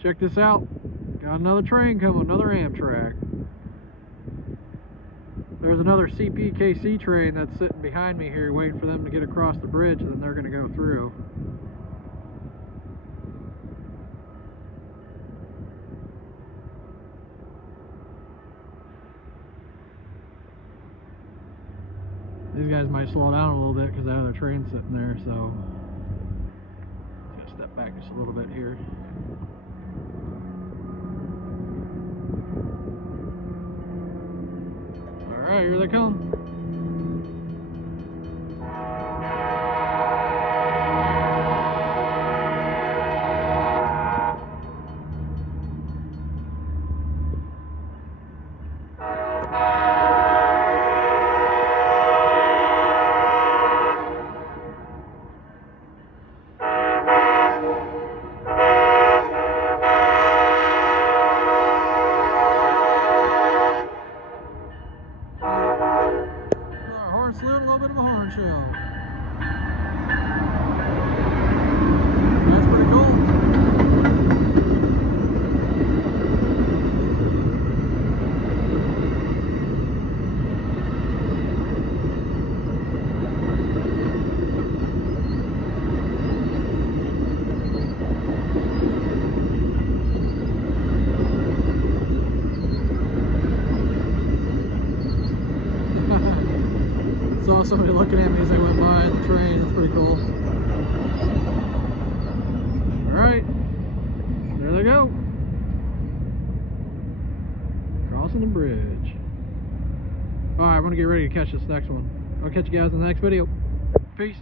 Check this out. Got another train coming, another Amtrak. There's another CPKC train that's sitting behind me here waiting for them to get across the bridge, and then they're going to go through. These guys might slow down a little bit because that other train's sitting there, so I'm going to step back just a little bit here. Alright, here they come. Slip, a little bit of a horn show. That's pretty cool. Saw somebody looking at me as I went by in the train. That's pretty cool. Alright, there they go. Crossing the bridge. Alright, I'm going to get ready to catch this next one. I'll catch you guys in the next video. Peace.